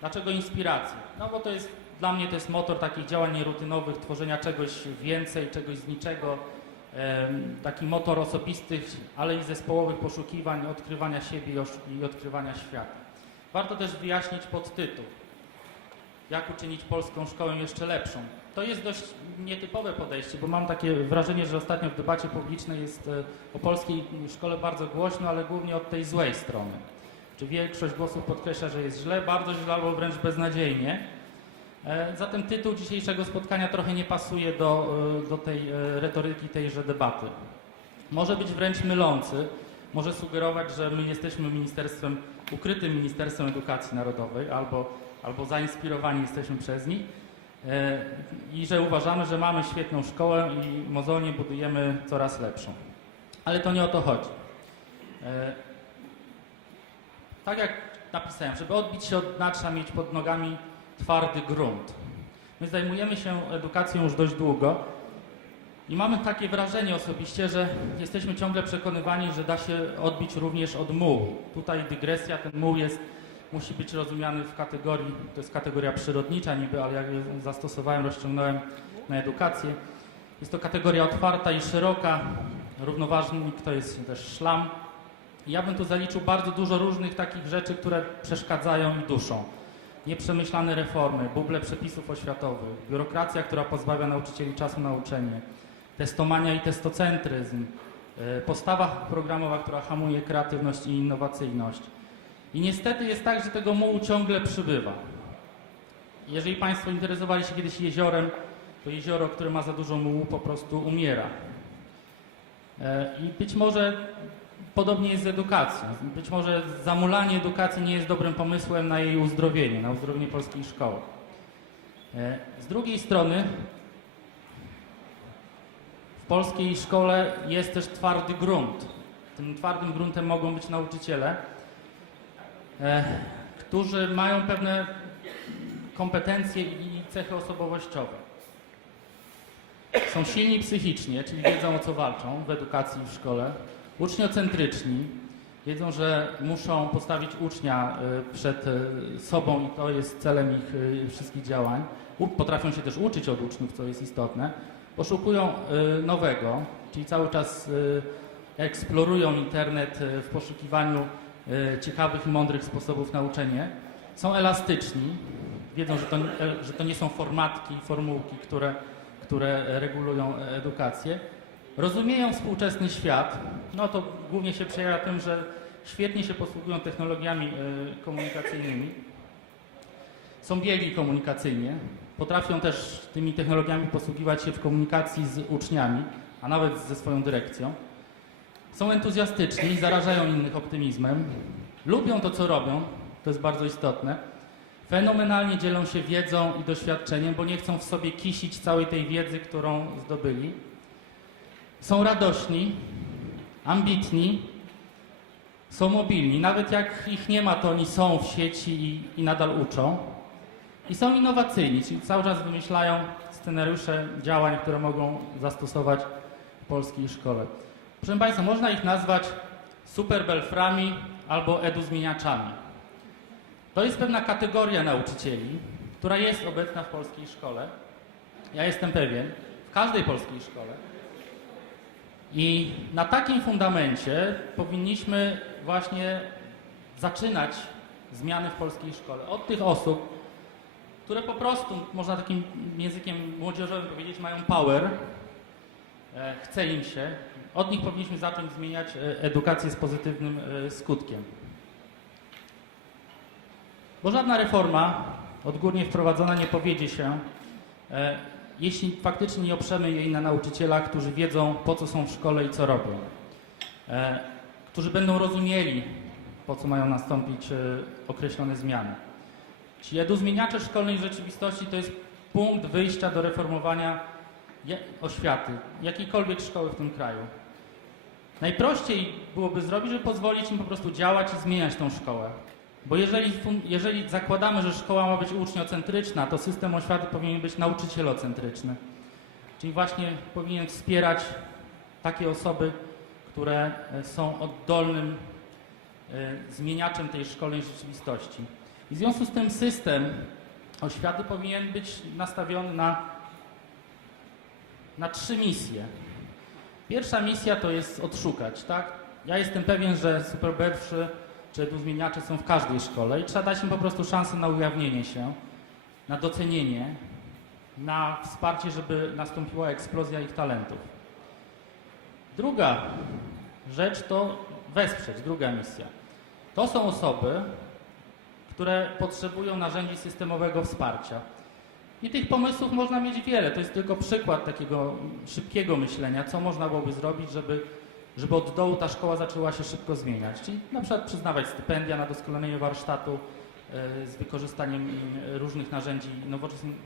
Dlaczego inspiracja? No bo to jest, dla mnie to jest motor takich działań nierutynowych, tworzenia czegoś więcej, czegoś z niczego. Taki motor osobistych, ale i zespołowych poszukiwań, odkrywania siebie i odkrywania świata. Warto też wyjaśnić podtytuł. Jak uczynić polską szkołę jeszcze lepszą? To jest dość nietypowe podejście, bo mam takie wrażenie, że ostatnio w debacie publicznej jest e, o polskiej szkole bardzo głośno, ale głównie od tej złej strony. Czy większość głosów podkreśla, że jest źle, bardzo źle albo wręcz beznadziejnie. E, Zatem tytuł dzisiejszego spotkania trochę nie pasuje do, e, do tej e, retoryki tejże debaty. Może być wręcz mylący, może sugerować, że my jesteśmy ministerstwem, ukrytym Ministerstwem Edukacji Narodowej albo, albo zainspirowani jesteśmy przez nich i że uważamy, że mamy świetną szkołę i mozolnie budujemy coraz lepszą. Ale to nie o to chodzi. Tak jak napisałem, żeby odbić się od dna, trzeba mieć pod nogami twardy grunt. My zajmujemy się edukacją już dość długo i mamy takie wrażenie osobiście, że jesteśmy ciągle przekonywani, że da się odbić również od mułu. Tutaj dygresja, ten muł jest, musi być rozumiany w kategorii, to jest kategoria przyrodnicza niby, ale jak zastosowałem, rozciągnąłem na edukację. Jest to kategoria otwarta i szeroka, równoważnik to jest też szlam. Ja bym tu zaliczył bardzo dużo różnych takich rzeczy, które przeszkadzają i duszą. Nieprzemyślane reformy, buble przepisów oświatowych, biurokracja, która pozbawia nauczycieli czasu na uczenie, testomania i testocentryzm, e, postawa programowa, która hamuje kreatywność i innowacyjność. I niestety jest tak, że tego mułu ciągle przybywa. Jeżeli Państwo interesowali się kiedyś jeziorem, to jezioro, które ma za dużo mułu, po prostu umiera. E, I być może podobnie jest z edukacją. Być może zamulanie edukacji nie jest dobrym pomysłem na jej uzdrowienie, na uzdrowienie polskiej szkoły. E, Z drugiej strony w polskiej szkole jest też twardy grunt. Tym twardym gruntem mogą być nauczyciele, e, którzy mają pewne kompetencje i cechy osobowościowe. Są silni psychicznie, czyli wiedzą o co walczą w edukacji i w szkole. Uczniocentryczni, wiedzą, że muszą postawić ucznia y, przed y, sobą i to jest celem ich y, wszystkich działań. Potrafią się też uczyć od uczniów, co jest istotne. Poszukują nowego, czyli cały czas eksplorują internet w poszukiwaniu ciekawych i mądrych sposobów na uczenie. Są elastyczni, wiedzą, że to, e, że to nie są formatki, formułki, które, które regulują e, edukację. Rozumieją współczesny świat, no to głównie się przejawia tym, że świetnie się posługują technologiami e, komunikacyjnymi. Są biegli komunikacyjnie, potrafią też tymi technologiami posługiwać się w komunikacji z uczniami, a nawet ze swoją dyrekcją. Są entuzjastyczni, zarażają innych optymizmem, lubią to, co robią, to jest bardzo istotne. Fenomenalnie dzielą się wiedzą i doświadczeniem, bo nie chcą w sobie kisić całej tej wiedzy, którą zdobyli. Są radośni, ambitni, są mobilni. Nawet jak ich nie ma, to oni są w sieci i, i nadal uczą. I są innowacyjni, czyli cały czas wymyślają scenariusze działań, które mogą zastosować w polskiej szkole. Proszę Państwa, można ich nazwać superbelframi albo eduzmieniaczami. To jest pewna kategoria nauczycieli, która jest obecna w polskiej szkole. Ja jestem pewien, w każdej polskiej szkole. I na takim fundamencie powinniśmy właśnie zaczynać zmiany w polskiej szkole. Od tych osób, które po prostu, można takim językiem młodzieżowym powiedzieć, mają power, e, chce im się. Od nich powinniśmy zacząć zmieniać e, edukację z pozytywnym e, skutkiem. Bo żadna reforma odgórnie wprowadzona nie powiedzie się, jeśli faktycznie nie oprzemy jej na nauczycielach, którzy wiedzą, po co są w szkole i co robią. E, którzy będą rozumieli, po co mają nastąpić e, określone zmiany. Ci eduzmieniacze szkolnej rzeczywistości to jest punkt wyjścia do reformowania oświaty, jakiejkolwiek szkoły w tym kraju. Najprościej byłoby zrobić, żeby pozwolić im po prostu działać i zmieniać tą szkołę. Bo jeżeli, jeżeli zakładamy, że szkoła ma być uczniocentryczna, to system oświaty powinien być nauczycielocentryczny. Czyli właśnie powinien wspierać takie osoby, które e, są oddolnym e, zmieniaczem tej szkolnej rzeczywistości. I w związku z tym system oświaty powinien być nastawiony na, na trzy misje. Pierwsza misja to jest odszukać, tak? Ja jestem pewien, że superbedwrzy czy eduzmieniacze są w każdej szkole i trzeba dać im po prostu szansę na ujawnienie się, na docenienie, na wsparcie, żeby nastąpiła eksplozja ich talentów. Druga rzecz to wesprzeć, druga misja. To są osoby, które potrzebują narzędzi systemowego wsparcia. I tych pomysłów można mieć wiele. To jest tylko przykład takiego szybkiego myślenia, co można byłoby zrobić, żeby, żeby od dołu ta szkoła zaczęła się szybko zmieniać. Czyli na przykład przyznawać stypendia na doskonalenie warsztatu e, z wykorzystaniem e, różnych narzędzi,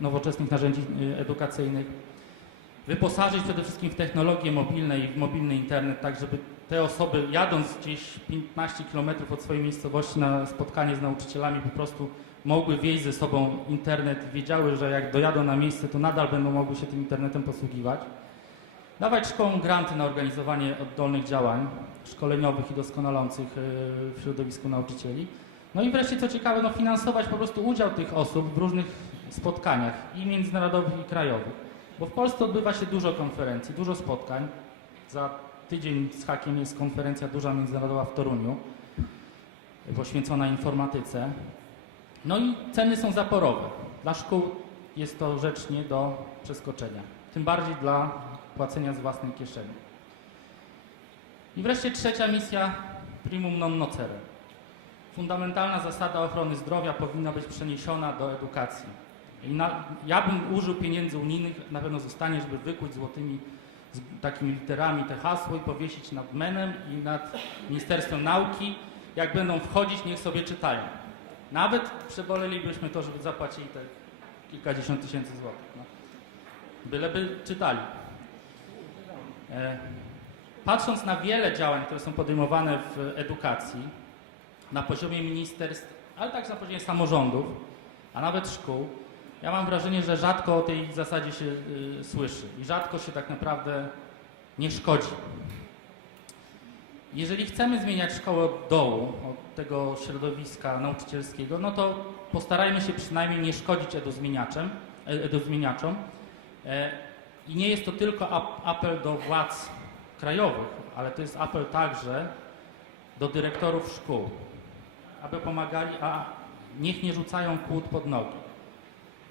nowoczesnych, narzędzi e, edukacyjnych. Wyposażyć przede wszystkim w technologie mobilne i w mobilny internet, tak żeby te osoby jadąc gdzieś 15 km od swojej miejscowości na spotkanie z nauczycielami po prostu mogły wieść ze sobą internet, wiedziały, że jak dojadą na miejsce, to nadal będą mogły się tym internetem posługiwać. Dawać szkołom granty na organizowanie oddolnych działań szkoleniowych i doskonalących yy, w środowisku nauczycieli. No i wreszcie, co ciekawe, no finansować po prostu udział tych osób w różnych spotkaniach i międzynarodowych, i krajowych. Bo w Polsce odbywa się dużo konferencji, dużo spotkań. Za tydzień z hakiem jest konferencja duża międzynarodowa w Toruniu, poświęcona informatyce. No i ceny są zaporowe. Dla szkół jest to rzecz nie do przeskoczenia. Tym bardziej dla płacenia z własnej kieszeni. I wreszcie trzecia misja primum non nocere. Fundamentalna zasada ochrony zdrowia powinna być przeniesiona do edukacji. Na, ja bym użył pieniędzy unijnych, na pewno zostanie, żeby wykuć złotymi z takimi literami te hasło i powiesić nad MEN-em i nad Ministerstwem Nauki. Jak będą wchodzić, niech sobie czytają. Nawet przebolelibyśmy to, żeby zapłacili te kilkadziesiąt tysięcy złotych. No. Byleby czytali. E, patrząc na wiele działań, które są podejmowane w edukacji, na poziomie ministerstw, ale także na poziomie samorządów, a nawet szkół, ja mam wrażenie, że rzadko o tej zasadzie się y, słyszy i rzadko się tak naprawdę nie szkodzi. Jeżeli chcemy zmieniać szkołę od dołu, od tego środowiska nauczycielskiego, no to postarajmy się przynajmniej nie szkodzić eduzmieniaczem, e, eduzmieniaczom. E, I nie jest to tylko ap- apel do władz krajowych, ale to jest apel także do dyrektorów szkół, aby pomagali, a niech nie rzucają kłód pod nogi.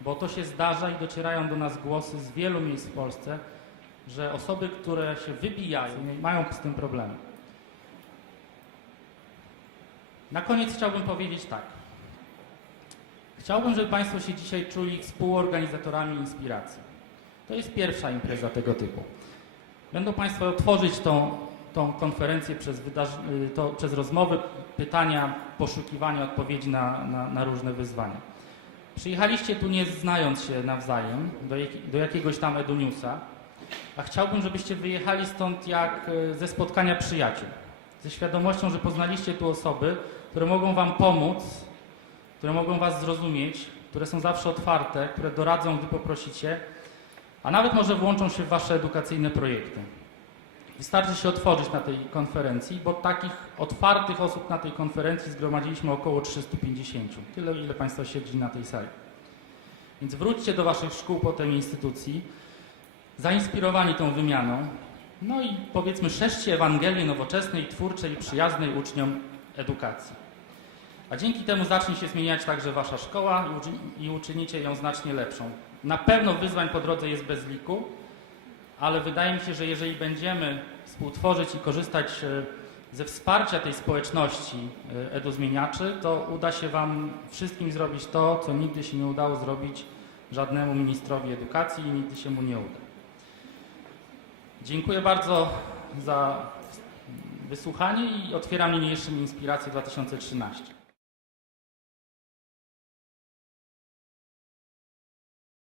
Bo to się zdarza i docierają do nas głosy z wielu miejsc w Polsce, że osoby, które się wybijają, mają z tym problemy. Na koniec chciałbym powiedzieć tak. Chciałbym, żeby Państwo się dzisiaj czuli współorganizatorami inspiracji. To jest pierwsza impreza tego typu. Będą Państwo otworzyć tą, tą konferencję przez, y, to, przez rozmowy, pytania, poszukiwania odpowiedzi na, na, na różne wyzwania. Przyjechaliście tu nie znając się nawzajem do, jak, do jakiegoś tam Eduniusa, a chciałbym, żebyście wyjechali stąd jak y, ze spotkania przyjaciół. Ze świadomością, że poznaliście tu osoby, które mogą Wam pomóc, które mogą Was zrozumieć, które są zawsze otwarte, które doradzą, gdy poprosicie, a nawet może włączą się w Wasze edukacyjne projekty. Wystarczy się otworzyć na tej konferencji, bo takich otwartych osób na tej konferencji zgromadziliśmy około 350. Tyle, ile Państwo siedzi na tej sali. Więc wróćcie do Waszych szkół, potem instytucji, zainspirowani tą wymianą, no i powiedzmy szerzcie Ewangelię nowoczesnej, twórczej, przyjaznej uczniom edukacji. A dzięki temu zacznie się zmieniać także Wasza szkoła i, uczy, i uczynicie ją znacznie lepszą. Na pewno wyzwań po drodze jest bez liku, ale wydaje mi się, że jeżeli będziemy współtworzyć i korzystać e, ze wsparcia tej społeczności e, eduzmieniaczy, to uda się Wam wszystkim zrobić to, co nigdy się nie udało zrobić żadnemu ministrowi edukacji i nigdy się mu nie uda. Dziękuję bardzo za wysłuchanie i otwieram niniejszym Inspirację 2013.